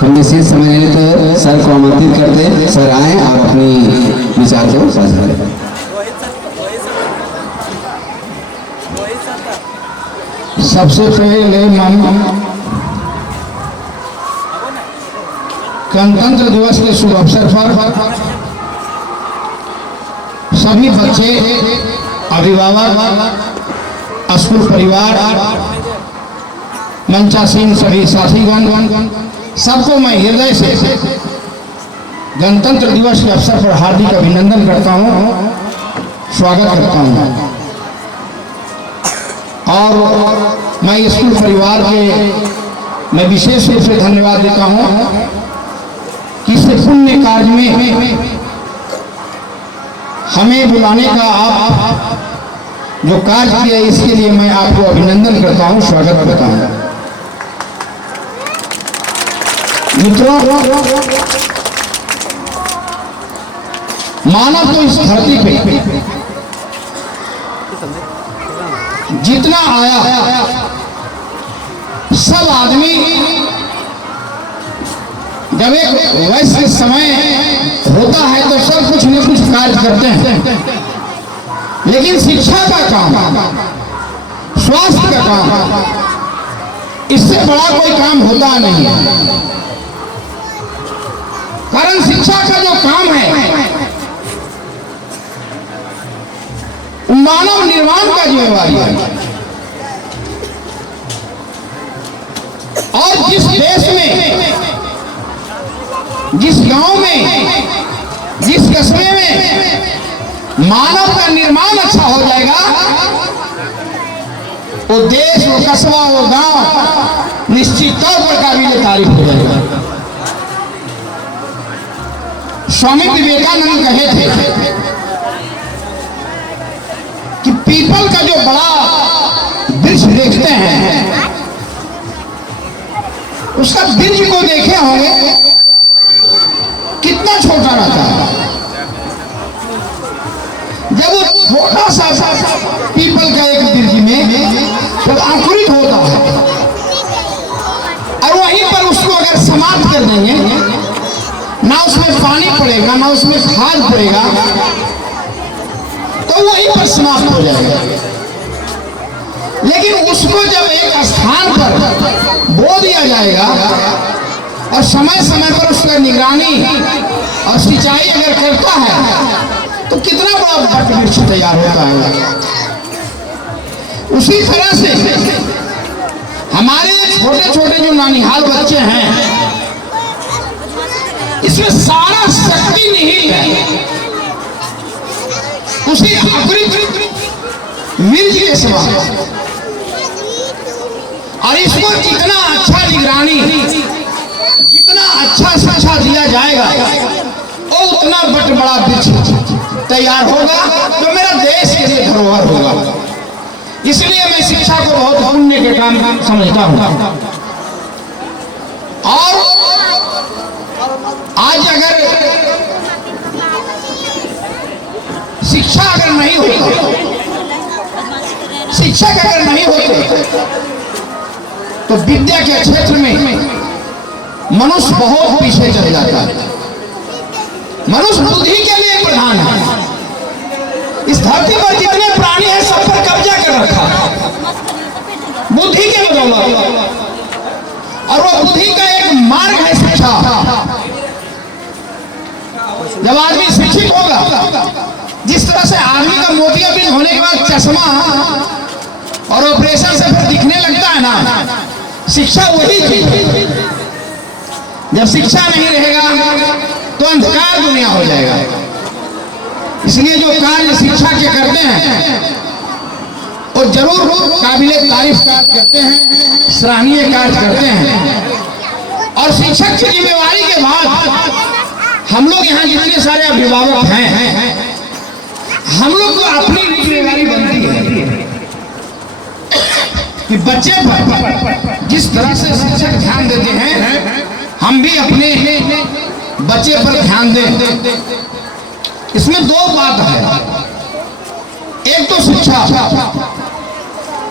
हम विशेष समय लें तो सर को आमंत्रित करते। सर आए, आप अपनी विचार को साझा करें। सबसे पहले हम गणतंत्र दिवस के शुभ अवसर पर सभी बच्चे, अभिभावक, स्कूल परिवार, मंचासीन सभी साथीगण, सबको मैं हृदय से गणतंत्र दिवस के अवसर पर हार्दिक अभिनंदन करता हूँ, स्वागत करता हूँ। और मैं स्कूल परिवार के मैं विशेष रूप से धन्यवाद देता हूँ कि इस पुण्य कार्य में हमें बुलाने का आप जो कार्य किया, इसके लिए मैं आपको अभिनंदन करता हूँ, स्वागत करता हूँ। मित्रों, मानव तो इस धरती पे जितना आया, सब आदमी जब एक वयस्क समय होता है तो सब कुछ न कुछ कार्य करते हैं, लेकिन शिक्षा का काम, स्वास्थ्य का काम, इससे बड़ा कोई काम होता नहीं है। कारण शिक्षा का जो काम है मानव निर्माण का जिम्मेवारी है। और जिस देश में, जिस गांव में, जिस कस्बे में मानव का निर्माण अच्छा हो जाएगा, वो देश, वो कस्बा, वो गांव निश्चित तौर पर काबिल तारीफ हो जाएगा। स्वामी विवेकानंद कहे थे कि पीपल का जो बड़ा वृक्ष देखते हैं, उसका बीज को देखे होंगे कितना छोटा रहता है। जब वो छोटा सा पीपल का एक बीज में जब अंकुरित होता है और वहीं पर उसको अगर समाप्त कर देंगे, ना उसमें पानी पड़ेगा, ना उसमें खाद पड़ेगा, तो वहीं पर समाप्त हो जाएगा। लेकिन उसको जब एक स्थान पर बो दिया जाएगा और समय समय पर उसका निगरानी और सिंचाई अगर करता है, तो कितना बड़ा वृक्ष तैयार होता है। उसी तरह से हमारे छोटे छोटे जो नानिहाल बच्चे हैं, इसमें सारा शक्ति निहित है उसी अमृत बीज के समान। और इसको जितना अच्छा निगरानी, जितना अच्छा शिक्षा दिया जाएगा, वो उतना बड़ा वृक्ष तैयार होगा, जो मेरा देश के लिए धरोहर होगा। इसलिए मैं शिक्षा को बहुत पुण्य के काम समझता हूँ। और आज अगर शिक्षा अगर नहीं होती, शिक्षक अगर नहीं होते, तो विद्या के क्षेत्र में मनुष्य बहुत पीछे चल जाता है। मनुष्य बुद्धि के लिए प्रधान है। इस धरती पर जितने प्राणी हैं, सब पर कब्जा कर रखा है बुद्धि के बदौलत। और वो बुद्धि का एक मार्ग है शिक्षा। जब आदमी शिक्षित होगा, जिस तरह से आदमी का मोतियाबिंद होने के बाद चश्मा और ऑपरेशन से फिर दिखने लगता है ना, शिक्षा वही चीज। जब शिक्षा नहीं रहेगा तो अंधकार दुनिया हो जाएगा। इसलिए जो कार्य शिक्षा के करते हैं वो जरूर काबिले तारीफ कार्य करते हैं, सराहनीय कार्य करते हैं। और शिक्षक की जिम्मेवारी के बाद हम लोग यहाँ जितने सारे अभिभावक हैं, हम लोग को अपनी जिम्मेवारी बनती है कि बच्चे पर जिस तरह से शिक्षक ध्यान देते हैं, हम भी अपने बच्चे पर ध्यान दें। इसमें दो बात है, एक तो शिक्षा,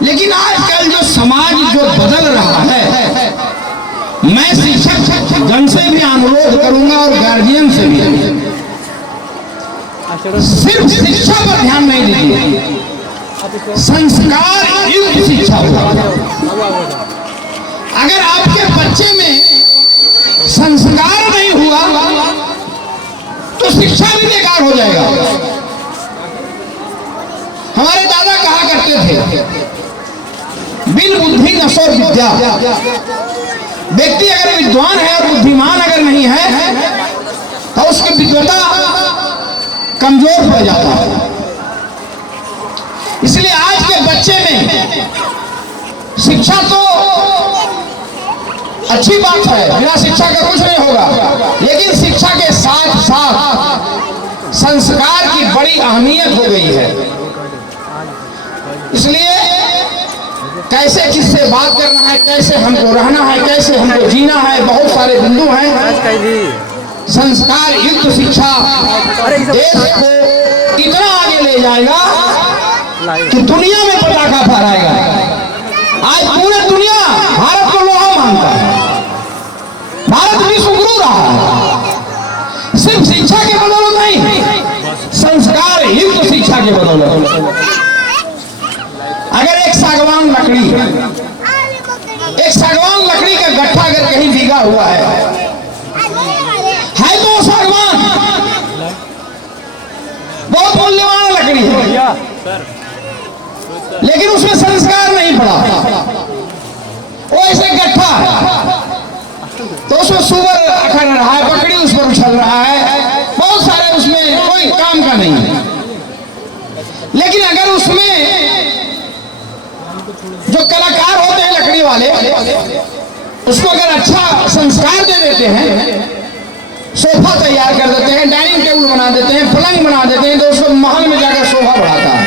लेकिन आजकल जो समाज जो बदल रहा है, मैं शिक्षक गण से भी अनुरोध करूंगा और गार्जियन से भी, सिर्फ शिक्षा पर ध्यान नहीं दीजिए, संस्कार युक्त शिक्षा हो। अगर आपके बच्चे में संस्कार नहीं हुआ तो शिक्षा भी बेकार हो जाएगा। हमारे दादा कहा करते थे, बिन बुद्धि न सो विद्या। व्यक्ति अगर विद्वान है और बुद्धिमान अगर नहीं है तो उसकी विद्वता कमजोर पड़ जाता है। इसलिए आज के बच्चे में शिक्षा तो अच्छी बात है, बिना शिक्षा का कुछ नहीं होगा, लेकिन शिक्षा के साथ साथ संस्कार की बड़ी अहमियत हो गई है। इसलिए कैसे किससे बात करना है, कैसे हमको रहना है, कैसे हमको जीना है, बहुत सारे बिंदु हैं। संस्कार युक्त शिक्षा देश को इतना आगे ले जाएगा कि दुनिया में पताका फहराएगा। आज पूरी दुनिया भारत को लोहा मानता है, भारत विश्व गुरु रहा है, सिर्फ शिक्षा के बदौलत नहीं, संस्कार युक्त शिक्षा के बदौलत। अगर एक सागवान लकड़ी का गट्ठा अगर कहीं भीगा हुआ है तो सागवान बहुत मूल्यवान लकड़ी है, लेकिन उसमें संस्कार नहीं पड़ा, वो ऐसे गट्ठा है, तो उसमें सुअर अखड़ रहा है, बकरी उस पर उछल रहा है, बहुत सारे उसमें कोई काम का नहीं है। लेकिन अगर उसमें जो कलाकार होते हैं लकड़ी वाले, उसको अगर अच्छा संस्कार दे देते हैं, सोफा तैयार कर देते हैं, डाइनिंग टेबल बना देते हैं, पलंग बना देते हैं, तो उसको महल में जाकर शोभा बढ़ाता है।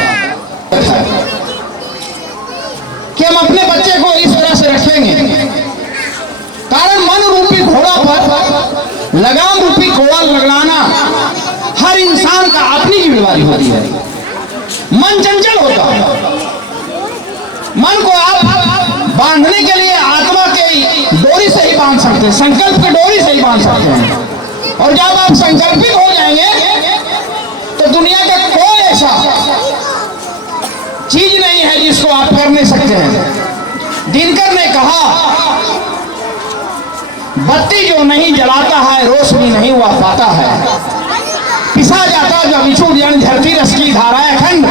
कि हम अपने बच्चे को इस तरह से रखेंगे, कारण मन रूपी घोड़ा पर लगाम रूपी घोड़ा लगड़ाना हर इंसान का अपनी जिम्मेदारी होती है। मन चंचल होता है, मन को आप बांधने के लिए आत्मा के डोरी से ही बांध सकते हैं, संकल्प के डोरी से ही बांध सकते हैं। और जब आप संकल्पित हो जाएंगे तो दुनिया का कोई ऐसा चीज नहीं है जिसको आप कर नहीं सकते हैं। दिनकर ने कहा, बत्ती जो नहीं जलाता है रोशनी नहीं हुआ पाता है, पिसा जाता जब बिछुड़ जान धरती रस की धाराएं खंड,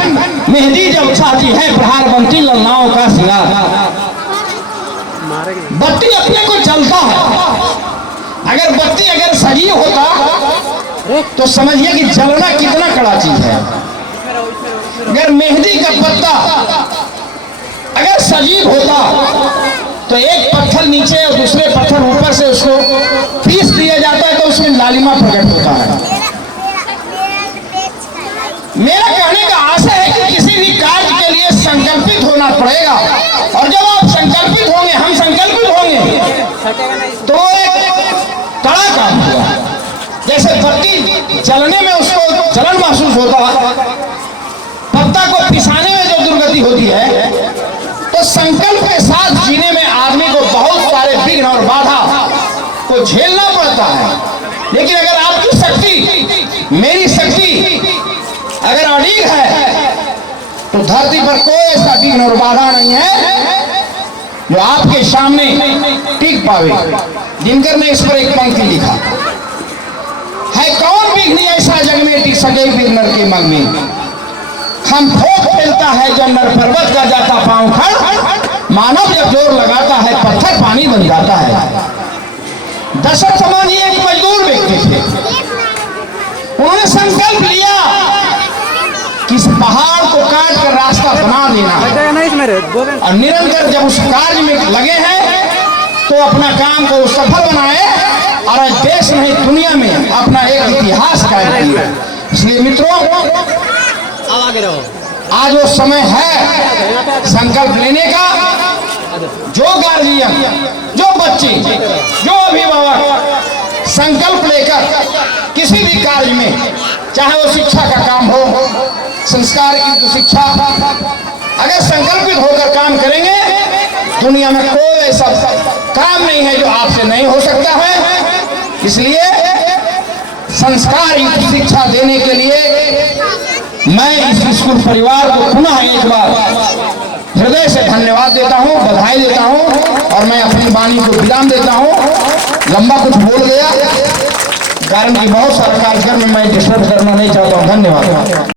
मेहंदी जब छाती है प्रहार बनती ललनाओं का सिंगार। बत्ती अपने को जलता है, अगर बत्ती अगर सजीव होता तो समझिए कि जलना कितना कड़ा चीज है। अगर मेहंदी का पत्ता अगर सजीव होता तो एक पत्थर नीचे और दूसरे पत्थर ऊपर से उसको पीस दिया जाता है तो उसमें लालिमा प्रकट होता है। मेरा कहने का आशा है कि किसी भी कार्य के लिए संकल्पित होना पड़ेगा, और जब आप संकल्पित होंगे, हम संकल्पित होंगे तो एक कड़ा काम हुआ। जैसे बत्ती जलने में उसको जलन महसूस होता है, पत्ता को पिसाने में जो दुर्गति होती है, तो संकल्प के साथ जीने में आदमी को बहुत सारे विघ्न और बाधा को झेलना पड़ता है। लेकिन अगर आपकी शक्ति, मेरी शक्ति अगर अड़िग है तो धरती पर कोई ऐसा विघ्न और बाधा नहीं है जो आपके सामने टिक पावे। दिनकर ने इस पर एक पंक्ति लिखा है, कौन विघ्न ऐसा जग में टिक सके विघ्न के मन में, हम ठोक फैलता है जब नर पर्वत का जाता पांव खड़, मानव जब जोर लगाता है पत्थर पानी बन जाता है। दशरथ समान एक मजदूर व्यक्ति थे, उन्होंने संकल्प लिया कि इस पहाड़ को काट कर रास्ता बना देना, और निरंतर जब उस कार्य में लगे हैं तो अपना काम को सफल बनाए और देश नहीं दुनिया में अपना एक इतिहास कायम किया। इसलिए मित्रों, आज वो समय है संकल्प लेने का। जो गार्जियन, जो बच्चे, जो अभिभावक संकल्प लेकर किसी भी कार्य में, चाहे वो शिक्षा का काम हो, संस्कार की शिक्षा, अगर संकल्पित होकर काम करेंगे दुनिया में कोई ऐसा काम नहीं है जो आपसे नहीं हो सकता है। इसलिए संस्कार युक्त शिक्षा देने के लिए मैं इस स्कूल परिवार को पुनः एक बार हृदय से धन्यवाद देता हूं, बधाई देता हूं और मैं अपनी वाणी को विराम देता हूं। लंबा कुछ बोल गया, कारण कि बहुत सारा कार्यक्रम में मैं डिस्टर्ब करना नहीं चाहता हूं। धन्यवाद।